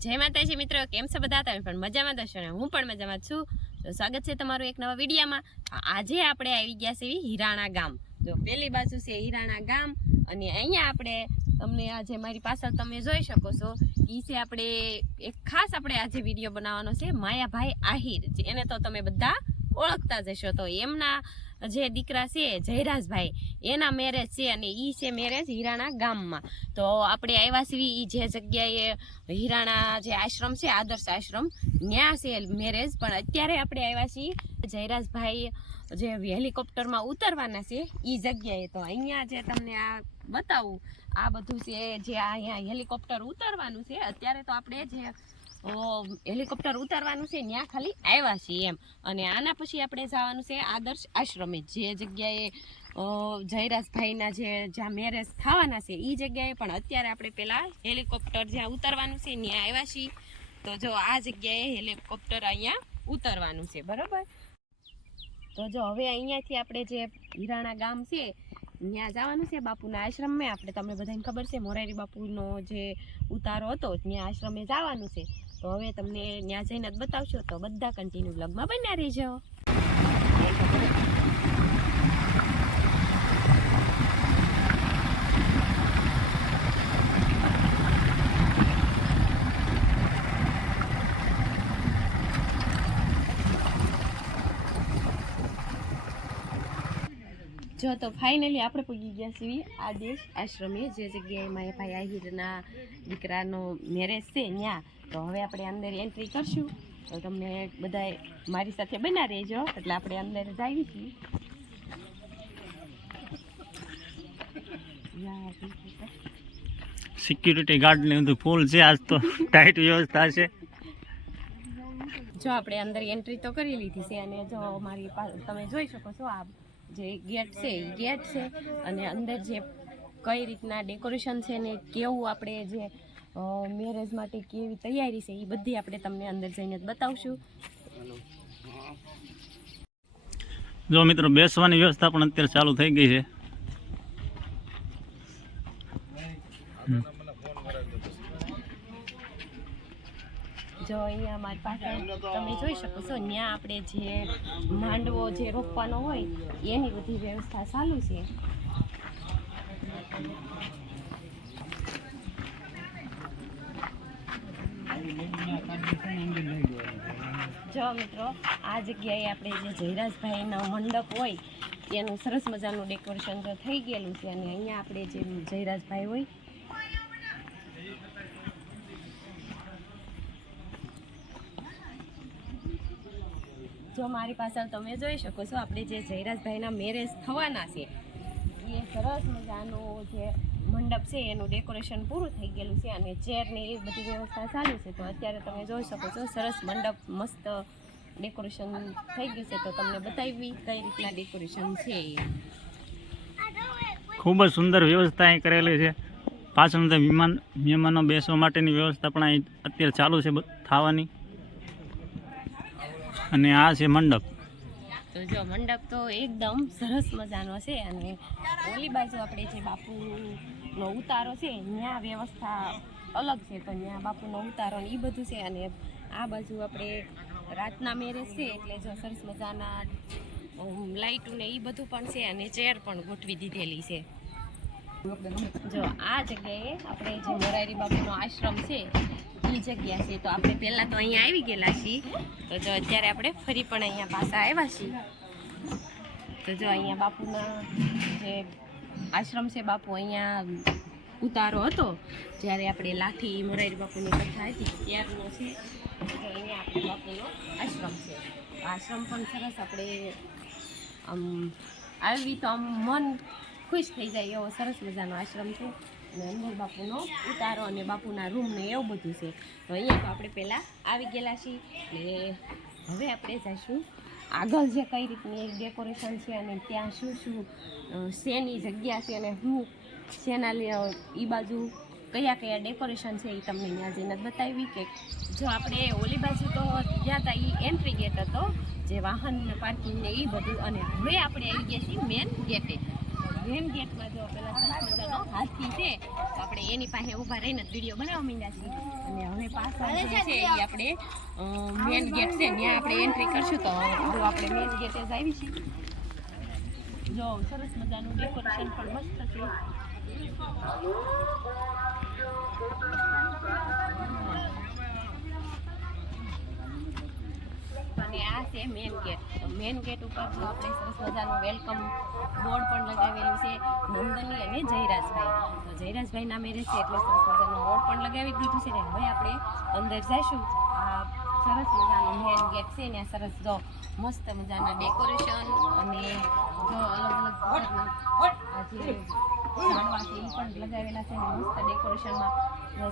જય માતાજી મિત્રો, કેમ છો બધા? તમે પણ મજામાં દશો ને હું પણ મજામાં છું. તો સ્વાગત છે તમારું એક નવા વિડીયોમાં. આજે આપણે આવી ગયા છે હિરાણા ગામ. તો પેલી બાજુ છે હિરાણા ગામ અને અહીંયા આપણે તમને આજે મારી પાછળ તમે જોઈ શકો છો ઈ છે આપણે એક ખાસ આપણે આજે વિડીયો બનાવવાનો છે માયાભાઈ આહિર, એને તો તમે બધા ઓળખતા જશો. તો એમના જે દીકરા છે જયરાજભાઈ, એના મેરેજ છે અને ઈ છે મેરેજ હિરાણા ગામમાં. તો આપણે આવ્યા છીએ ઈ જે જગ્યાએ હિરાણા જે આશ્રમ છે આદર્શ આશ્રમ, ત્યાં છે મેરેજ. પણ અત્યારે આપણે આવ્યા છીએ જયરાજભાઈ જે હેલિકોપ્ટરમાં ઉતરવાના છે ઈ જગ્યાએ. તો અહીંયા જે તમને આ બતાવું, આ બધું છે જે અહીંયા હેલિકોપ્ટર ઉતરવાનું છે. અત્યારે તો આપણે જે હેલિકોપ્ટર ઉતારવાનું છે ત્યાં ખાલી આવ્યા છીએ એમ. અને આના પછી આપણે જવાનું છે આદર્શ આશ્રમે, જે જગ્યાએ જયરાજભાઈના જ્યાં મેરેજ થવાના છે એ જગ્યાએ. પણ અત્યારે આપણે પેલા હેલિકોપ્ટર જ્યાં ઉતરવાનું છે ત્યાં આવ્યા છીએ. તો જો આ જગ્યાએ હેલિકોપ્ટર અહીંયા ઉતરવાનું છે, બરોબર. તો જો હવે અહીંયાથી આપણે જે હિરાણા ગામ છે ત્યાં જવાનું છે બાપુના આશ્રમમાં. આપણે તમને બધાને ખબર છે મોરારી બાપુનો જે ઉતારો હતો ત્યાં આશ્રમે જવાનું છે. તો હવે તમને ત્યાં જઈને જ બતાવશો, તો બધા કન્ટિન્યુ બ્લોગમાં બન્યા રહેજો. જો તો ફાઇનલી આપણે પહોંચી ગયા છીએ આદર્શ આશ્રમે, જે જગ્યાએ માયાભાઈ આહિરના દીકરાનો મેરેજ છે ત્યાં. તો હવે આપણે અંદર એન્ટ્રી કરશું, તો તમને બધા મારી સાથે બના રહેજો. એટલે આપણે અંદર જઈએ છીએ. સિક્યુરિટી ગાર્ડ ને બધું ફૂલ છે, આજ તો ટાઈટ વ્યવસ્થા છે. જો આપણે અંદર એન્ટ્રી તો કરી લીધી છે અને જો મારી તમે જોઈ શકો છો આ જે ગેટ છે એ ગેટ છે. અને અંદર જે કઈ રીતના ડેકોરેશન છે ને કેવું આપણે જે મેરેજ માટે કેવી તૈયારી છે એ બધી આપણે તમને અંદર જઈને જ બતાવશું. જો મિત્રો, બેસવાની વ્યવસ્થા પણ અત્યારે ચાલુ થઈ ગઈ છે. જો અહીંયા મારી પાસે તમે જોઈ શકો છો, ત્યાં આપણે જે માંડવો જે રોપવાનો હોય એની બધી વ્યવસ્થા ચાલુ છે. જો મિત્રો, આ જગ્યાએ આપણે જે જયરાજભાઈનો મંડપ હોય એનું સરસ મજાનું ડેકોરેશન તો થઈ ગયેલું છે. અને અહીંયા આપણે જે જયરાજભાઈ હોય જો મારી પાછળ તમે જોઈ શકો છો, આપણે જે જયરાજભાઈના મેરેજ થવાના છે એ સરસ મજાનું જે મંડપ છે એનું ડેકોરેશન પૂરું થઈ ગયેલું છે અને ચેરની એ બધી વ્યવસ્થા ચાલુ છે. તો અત્યારે તમે જોઈ શકો છો સરસ મંડપ મસ્ત ડેકોરેશન થઈ ગયું છે. તો તમને બતાવી કઈ રીતના ડેકોરેશન છે. ખૂબ જ સુંદર વ્યવસ્થા અહીં કરેલી છે. પાછળ મહેમાનો બેસવા માટેની વ્યવસ્થા પણ અહીં અત્યારે ચાલુ છે થવાની. અને આ છે મંડપ. તો જો મંડપ તો એકદમ સરસ મજાનો છે. અને ઓલી બાજુ આપણે જે બાપુનો ઉતારો છે ત્યાં વ્યવસ્થા અલગ છે. તો ત્યાં બાપુનો ઉતારો ને એ બધું છે. અને આ બાજુ આપણે રાતના મેરેજ છે એટલે જો સરસ મજાના લાઇટું ને એ બધું પણ છે અને ચેર પણ ગોઠવી દીધેલી છે. જો આ જગ્યાએ આપણે જે મોરારી બાપુનો આશ્રમ છે એ જગ્યા છે. તો આપણે પહેલાં તો અહીંયા આવી ગયેલા છીએ. તો જો અત્યારે આપણે ફરી પણ અહીંયા પાછા આવ્યા છીએ. તો જો અહીંયા બાપુના જે આશ્રમ છે, બાપુ અહીંયા ઉતારો હતો જ્યારે આપણે લાઠી મોરારી બાપુની કથા હતી ત્યારનો છે. તો અહીંયા આપણે બાપુનો આશ્રમ છે. આશ્રમ પણ સરસ, આપણે આવી તો આમ મન ખુશ થઈ જાય એવો સરસ મજાનો આશ્રમ છે. અને અંદર બાપુનો ઉતારો અને બાપુના રૂમ ને એવું બધું છે. તો અહીંયા તો આપણે પહેલાં આવી ગયેલા છીએ. એટલે હવે આપણે જઈશું આગળ જે કઈ રીતની ડેકોરેશન છે અને ત્યાં શું શું શેની જગ્યા છે અને હું શેના એ બાજુ કયા કયા ડેકોરેશન છે એ તમને ત્યાં જઈને બતાવી. કે જો આપણે ઓલી બાજુ તો જ્યાં હતા એ એન્ટ્રી ગેટ હતો, જે વાહન પાર્કિંગ ને એ બધું. અને હવે આપણે આવી ગયા છીએ મેન ગેટે. મેન ગેટમાં જો પેલા સરસ મજાનો હાથી છે, તો આપણે એની પાસે ઊભા રહીને જ વિડીયો બનાવવા માંડ્યા છીએ. અને હવે પાછળ જે છે એ આપણે મેન ગેટ છે ત્યાં આપણે એન્ટ્રી કરશું તો જો આપણે મેન ગેટે જ આવી છીએ. જો સરસ મજાનું ડેકોરેશન પણ મસ્ત છે. અને આ છે મેન ગેટ ઉપર જો આપણે સરસ મજાનું વેલકમ બોર્ડ પણ લગાવેલું છે નંદની અને જયરાજભાઈ. તો જયરાજભાઈના મેરેજ છે એટલે સરસ મજાનું બોર્ડ પણ લગાવી દીધું છે ને હવે આપણે અંદર જઈશું. આ સરસ મજાનો મેન ગેટ છે ને સરસ જો મસ્ત મજાના ડેકોરેશન અને જો અલગ અલગ પ્રકારના આ જે ઝાડવા છે એ પણ લગાવેલા છે ને મસ્ત ડેકોરેશનમાં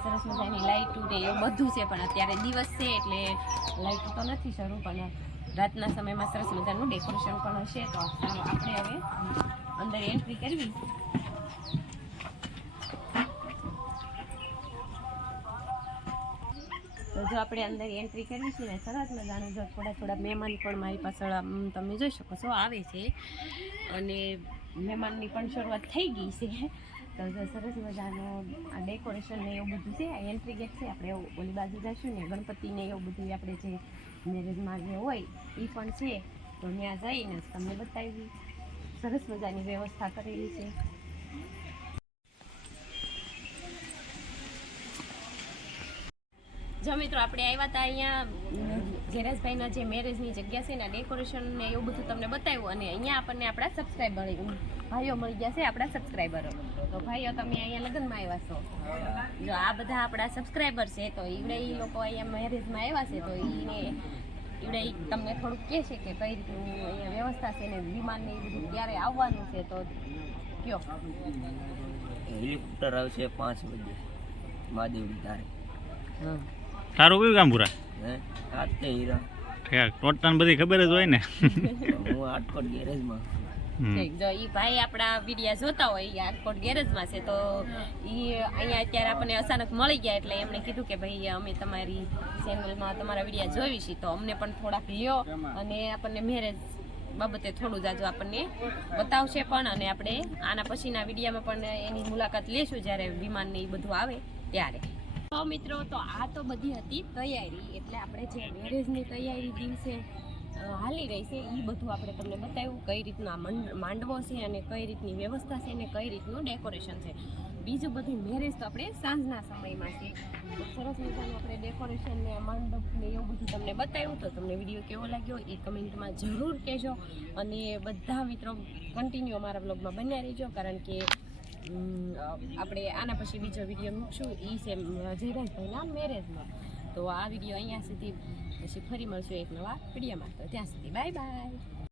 સરસ મજાની લાઇટું ને એવું બધું છે. પણ અત્યારે દિવસ છે એટલે લાઇટું તો નથી શરૂ, પણ રાતના સમયમાં સરસ મજાનું ડેકોરેશન પણ હશે. તો ચાલો આપણે હવે અંદર એન્ટ્રી કરવી. તો જો આપણે અંદર એન્ટ્રી કરવી છે ને સરસ મજાનું જો થોડા મહેમાન પણ મારી પાછળ તમે જોઈ શકો છો આવે છે અને મહેમાનની પણ શરૂઆત થઈ ગઈ છે. તો જો સરસ મજાનું આ ડેકોરેશન ને એવું બધું છે. આ એન્ટ્રી ગેટ છે. આપણે ઓલી બાજુ જઈશું ને ગણપતિ ને એવું બધું આપણે જે મેરેજમાં જે હોય એ પણ છે. તો ત્યાં જઈને તમને બતાવી સરસ મજાની વ્યવસ્થા કરેલી છે. જો મિત્રો આપણે આવ્યા હતા અહીંયા જયરાજભાઈના જે મેરેજની જગ્યા છે ને ડેકોરેશન ને એવું બધું તમને બતાવ્યું અને અહીંયા આપણને આપણા ભાઈઓ મળી ગયા છે, આપણા સબસ્ક્રાઈબરો. તો ભાઈઓ તમે અહીંયા લગ્નમાં આવ્યા છો, જો આ બધા આપણા સબસ્ક્રાઈબર છે. તો ઈવડે એ લોકો અહીંયા મેરેજમાં આવ્યા છે તો ઈવડે તમને થોડુંક કહે છે કે કઈ રીતનું અહીંયા વ્યવસ્થા છે ને વિમાન ને એ બધું ક્યારે આવવાનું છે. તો કયો હેલિકોપ્ટર આવશે 5 વાગે મહાદેવની ધારે. તારું કયું કામ પૂરા હે આતે હીરા ટોટલ બધી ખબર જ હોય ને. હું આટકોટ ગેરેજમાં. ઠીક, જો ઈ ભાઈ આપણા વિડીયા જોતા હોય એ આટકોટ ગેરેજમાં છે. તો ઈ અહીંયા અત્યારે આપણને અચાનક મળી ગયા એટલે એમણે કીધું કે ભાઈ અમે તમારી ચેનલમાં તમારા વિડીયા જોઈ છીએ તો અમને પણ થોડાક લ્યો અને આપણને મેરેજ બાબતે થોડું જાજુ આપણને બતાવશે પણ અને આપણે આના પછીના વિડીયામાં પણ એની મુલાકાત લેશું જ્યારે વિમાન ને એ બધું આવે ત્યારે. તો મિત્રો તો આ તો બધી હતી તૈયારી, એટલે આપણે જે મેરેજની તૈયારી દિવસે હાલી રહી છે એ બધું આપણે તમને બતાવ્યું કઈ રીતના માંડવો છે અને કઈ રીતની વ્યવસ્થા છે અને કઈ રીતનું ડેકોરેશન છે. બીજું બધું મેરેજ તો આપણે સાંજના સમયમાં છે. તો સરસ મજાનું આપણે ડેકોરેશન ને મંડપ ને એવું બધું તમને બતાવ્યું. તો તમને વિડીયો કેવો લાગ્યો એ કમેન્ટમાં જરૂર કહેજો અને બધા મિત્રો કન્ટિન્યુ અમારા બ્લોગમાં બન્યા રહેજો કારણ કે આપણે આના પછી બીજો વિડીયો મૂકશું એ છે જયરાજભાઈના મેરેજમાં. તો આ વિડીયો અહીંયા સુધી પછી ફરી મળશું એક નવા વિડીયોમાં. તો ત્યાં સુધી બાય બાય.